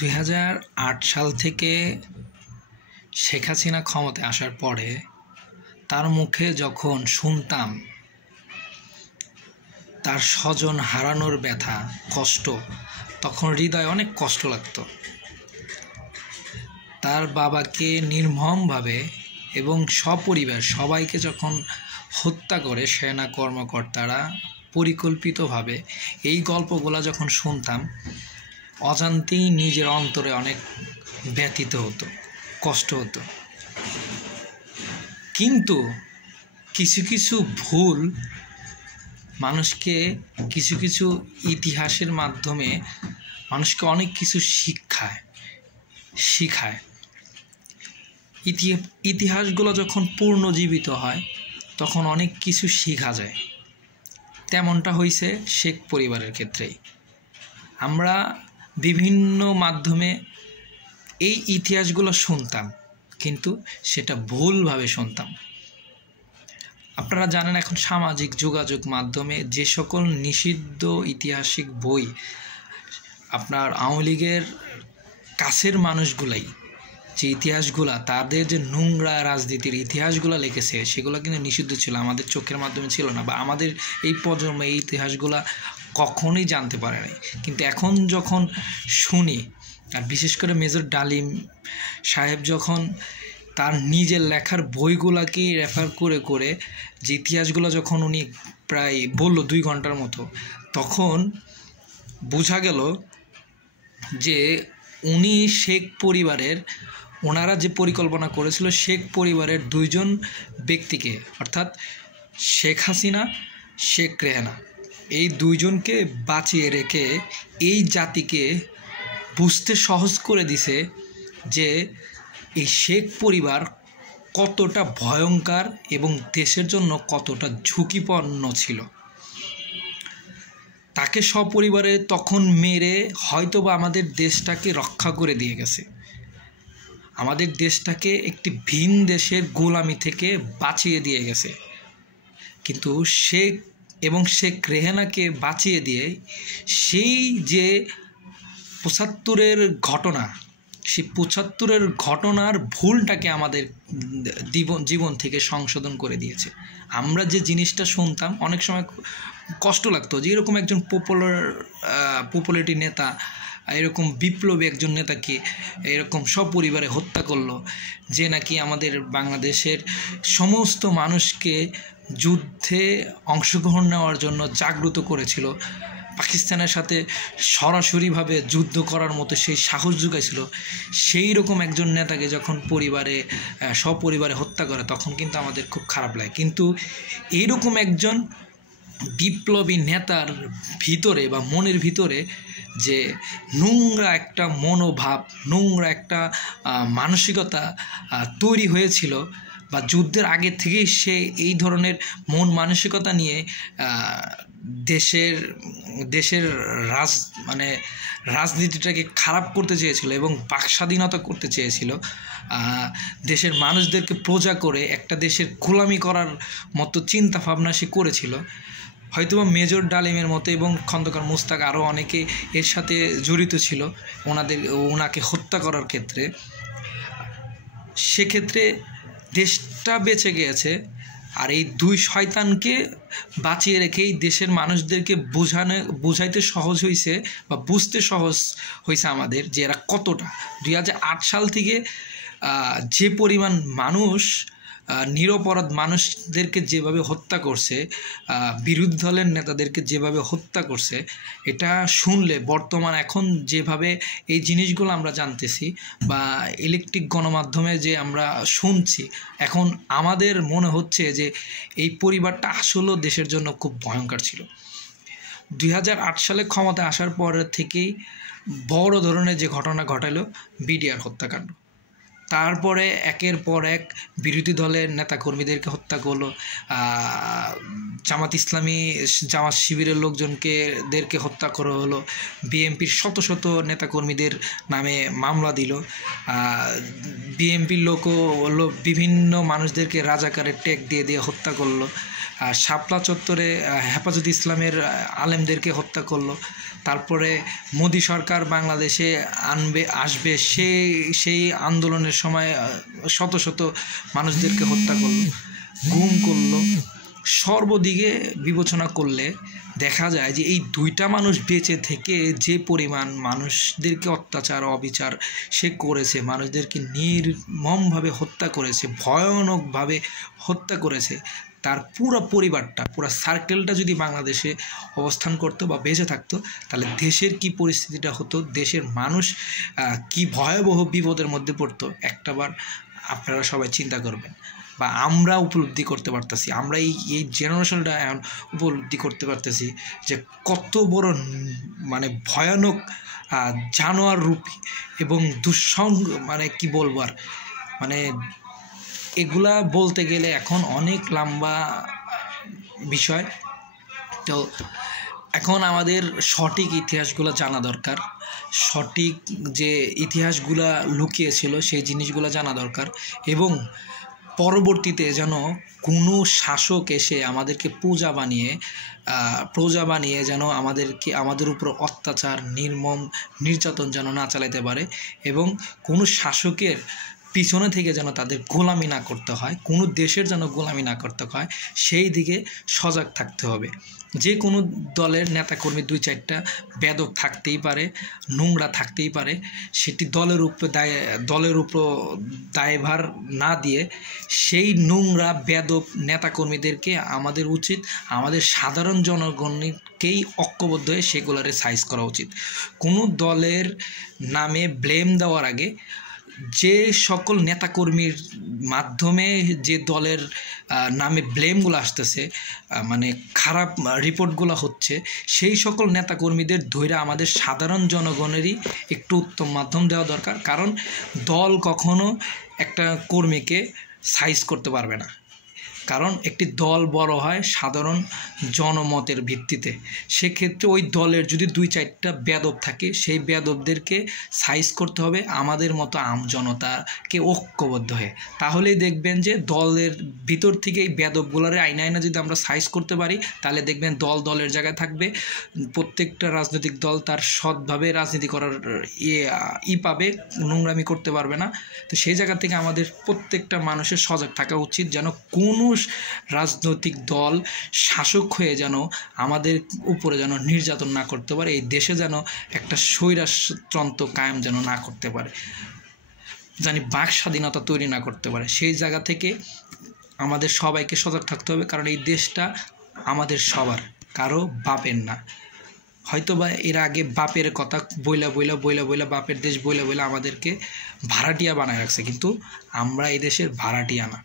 2008 সাল থেকে শেখ হাসিনা ক্ষমতায় আসার পরে তার মুখে যখন শুনতাম তার স্বজন হারানোর ব্যথা, কষ্ট, তখন হৃদয়ে অনেক কষ্ট লাগতো। তার বাবাকে নির্মমভাবে এবং সপরিবার সবাইকে যখন হত্যা করে সেনা কর্মকর্তারা পরিকল্পিতভাবে, এই গল্পগুলো যখন শুনতাম অজান্তেই নিজের অন্তরে অনেক ব্যথিত হতো, কষ্ট হতো। কিন্তু কিছু কিছু ভুল মানুষকে, কিছু কিছু ইতিহাসের মাধ্যমে মানুষকে অনেক কিছু শিখায়। ইতিহাসগুলো যখন পুনর্জীবিত হয় তখন অনেক কিছু শেখা যায়। তেমনটা হয়েছে শেখ পরিবারের ক্ষেত্রেই। আমরা বিভিন্ন মাধ্যমে এই ইতিহাসগুলো শুনতাম, কিন্তু সেটা ভুলভাবে শুনতাম। আপনারা জানেন, এখন সামাজিক যোগাযোগ মাধ্যমে যে সকল নিষিদ্ধ ঐতিহাসিক বই আপনার আওয়ামী লীগের কাছের মানুষগুলাই যে ইতিহাসগুলা, তাদের যে নোংরা রাজনীতির ইতিহাসগুলো লিখেছে সেগুলো কিন্তু নিষিদ্ধ ছিল, আমাদের চোখের মাধ্যমে ছিল না, বা আমাদের এই প্রজন্মে এই ইতিহাসগুলা কখনোই জানতে পারে নাই। কিন্তু এখন যখন শুনি, আর বিশেষ করে মেজর ডালিম সাহেব যখন তার নিজের লেখার বইগুলাকে রেফার করে করে যে ইতিহাসগুলো যখন উনি প্রায় বলল 2 ঘন্টার মতো, তখন বোঝা গেল যে উনি শেখ পরিবারের, ওনারা যে পরিকল্পনা করেছিল শেখ পরিবারের 2 জন ব্যক্তিকে, অর্থাৎ শেখ হাসিনা, শেখ রেহানা, এই 2 জনকে বাঁচিয়ে রেখে এই জাতিকে বুঝতে সহজ করে দিছে যে এই শেখ পরিবার কতটা ভয়ঙ্কর এবং দেশের জন্য কতটা ঝুঁকিপূর্ণ ছিল। তাকে সপরিবারে তখন মেরে হয়তোবা আমাদের দেশটাকে রক্ষা করে দিয়ে গেছে, আমাদের দেশটাকে একটি ভিন দেশের গোলামি থেকে বাঁচিয়ে দিয়ে গেছে। কিন্তু শেখ এবং শেখ রেহানাকে বাঁচিয়ে দিয়ে সেই যে 75-এর ঘটনা, সেই 75-এর ঘটনার ভুলটাকে আমাদের জীবন থেকে সংশোধন করে দিয়েছে। আমরা যে জিনিসটা শুনতাম অনেক সময় কষ্ট লাগতো যে এরকম একজন পপুলারিটি নেতা, এরকম বিপ্লবী একজন নেতাকে এরকম সপরিবারে হত্যা করলো, যে নাকি আমাদের বাংলাদেশের সমস্ত মানুষকে যুদ্ধে অংশগ্রহণ নেওয়ার জন্য জাগ্রত করেছিল, পাকিস্তানের সাথে সরাসরিভাবে যুদ্ধ করার মতো সেই সাহস জুগাইছিল। সেই রকম একজন নেতাকে যখন সপরিবারে হত্যা করে তখন কিন্তু আমাদের খুব খারাপ লাগে। কিন্তু এইরকম একজন বিপ্লবী নেতার ভিতরে বা মনের ভিতরে যে নোংরা একটা মনোভাব, নোংরা একটা মানসিকতা তৈরি হয়েছিল, বা যুদ্ধের আগে থেকেই সে এই ধরনের মন মানসিকতা নিয়ে দেশের রাজনীতিটাকে খারাপ করতে চেয়েছিল এবং বাক স্বাধীনতা করতে চেয়েছিল, দেশের মানুষদেরকে প্রজা করে একটা দেশের গোলামি করার মতো চিন্তা ভাবনা সে করেছিল। হয়তোবা মেজর ডালিমের মতো এবং খন্দকার মুস্তাক আরও অনেকে এর সাথে জড়িত ছিল ওনাকে হত্যা করার ক্ষেত্রে। সেক্ষেত্রে দেশটা বেঁচে গিয়েছে। আর এই 2 শয়তানকে বাঁচিয়ে রেখেই দেশের মানুষদেরকে বোঝাইতে সহজ হয়েছে বা বুঝতে সহজ হয়েছে আমাদের যে এরা কতটা। 2008 সাল থেকে যে পরিমাণ মানুষ, নিরপরাধ মানুষদেরকে যেভাবে হত্যা করছে, বিরোধী দলের নেতাদেরকে যেভাবে হত্যা করছে, এটা শুনলে বর্তমান এখন যেভাবে এই জিনিসগুলো আমরা জানতেছি বা ইলেকট্রিক গণমাধ্যমে যে আমরা শুনছি, এখন আমাদের মনে হচ্ছে যে এই পরিবারটা আসলেও দেশের জন্য খুব ভয়ঙ্কর ছিল। 2008 সালে ক্ষমতায় আসার পর থেকেই বড় ধরনের যে ঘটনা ঘটালো বিডিআর হত্যাকাণ্ড, তারপরে একের পর এক বিরোধী দলের নেতাকর্মীদেরকে হত্যা করলো, জামাত ইসলামী জামাত শিবিরের লোকজনদেরকে হত্যা করা হলো, বিএনপির শত শত নেতাকর্মীদের নামে মামলা দিল, বিএনপির বিভিন্ন মানুষদেরকে রাজাকারের ট্যাগ দিয়ে দিয়ে হত্যা করলো, শাপলা চত্বরে হেফাজত ইসলামের আলেমদেরকে হত্যা করলো। তারপরে মোদি সরকার বাংলাদেশে আসবে সেই আন্দোলনের সময় শত শত মানুষদেরকে হত্যা করলো, গুম করলো। সর্বদিকে বিবেচনা করলে দেখা যায় যে এই দুইটা মানুষ বেঁচে থেকে যে পরিমাণ মানুষদেরকে অত্যাচার অবিচার সে করেছে, মানুষদেরকে নির্মমভাবে হত্যা করেছে, ভয়ানকভাবে হত্যা করেছে, তার পুরো পরিবারটা পুরো সার্কেলটা যদি বাংলাদেশে অবস্থান করতো বা বেঁচে থাকতো, তাহলে দেশের কি পরিস্থিতিটা হতো, দেশের মানুষ কি ভয়াবহ বিপদের মধ্যে পড়তো, একটাবার আপনারা সবাই চিন্তা করবেন বা আমরা উপলব্ধি করতে পারতেছি। আমরা এই জেনারেশনটা এখন উপলব্ধি করতে পারতেছি যে কত বড় মানে ভয়ানক জানোয়ার রূপী এবং মানে কি বলবো আর, মানে এগুলা বলতে গেলে এখন অনেক লম্বা বিষয়। তো এখন আমাদের সঠিক ইতিহাসগুলো জানা দরকার, সঠিক যে ইতিহাসগুলা লুকিয়েছিল সেই জিনিসগুলো জানা দরকার, এবং পরবর্তীতে যেন কোনো শাসক এসে আমাদেরকে প্রজা বানিয়ে যেন আমাদের উপর অত্যাচার নির্মম নির্যাতন যেন না চালাতে পারে, এবং কোনো শাসকের পিছনে থেকে যেন তাদের গোলামি না করতে হয়, কোনো দেশের যেন গোলামি না করতে হয়, সেই দিকে সজাগ থাকতে হবে। যে কোনো দলের নেতাকর্মী 2-4টা বেদক থাকতেই পারে, নোংরা থাকতেই পারে, সেটি দলের উপর দায়ভার না দিয়ে সেই নোংরা বেদক নেতাকর্মীদেরকে আমাদের উচিত আমাদের সাধারণ জনগণকেই ঐক্যবদ্ধ হয়ে সেগুলারে সাইজ করা উচিত। কোনো দলের নামে ব্লেম দেওয়ার আগে যে সকল নেতাকর্মীর মাধ্যমে যে দলের নামে ব্লেমগুলো আসতেছে, মানে খারাপ রিপোর্টগুলো হচ্ছে, সেই সকল নেতাকর্মীদের ধৈর্য আমাদের সাধারণ জনগণেরই একটু উত্তম মাধ্যম দেওয়া দরকার। কারণ দল কখনো একটা কর্মীকে সাইজ করতে পারবে না, কারণ একটি দল বড় হয় সাধারণ জনমতের ভিত্তিতে। সেক্ষেত্রে ওই দলের যদি 2-4টা বেদব থাকে, সেই বেদবদেরকে সাইজ করতে হবে আমাদের মতো জনতাকে ঐক্যবদ্ধ হয়ে। তাহলেই দেখবেন যে দলের ভিতর থেকে এই বেদবগুলোরে আইনা যদি আমরা সাইজ করতে পারি, তাহলে দেখবেন দলের জায়গায় থাকবে, প্রত্যেকটা রাজনৈতিক দল তার সৎভাবে রাজনীতি করার পাবে, নোংরামি করতে পারবে না। তো সেই জায়গা থেকে আমাদের প্রত্যেকটা মানুষের সজাগ থাকা উচিত, যেন কোনো রাজনৈতিক দল শাসক হয়ে যেন আমাদের উপরে যেন নির্যাতন না করতে পারে, এই দেশে যেন একটা স্বৈরতন্ত্র কায়েম যেন না করতে পারে, জানি বাক স্বাধীনতা তৈরি না করতে পারে। সেই জায়গা থেকে আমাদের সবাইকে সজাগ থাকতে হবে, কারণ এই দেশটা আমাদের সবার, কারো বাপের না। হয়তোবা এর আগে বাপের কথা বইলা বাপের দেশ বইলা আমাদেরকে ভাড়াটিয়া বানায় রাখছে, কিন্তু আমরা এই দেশের ভাড়াটিয়া না।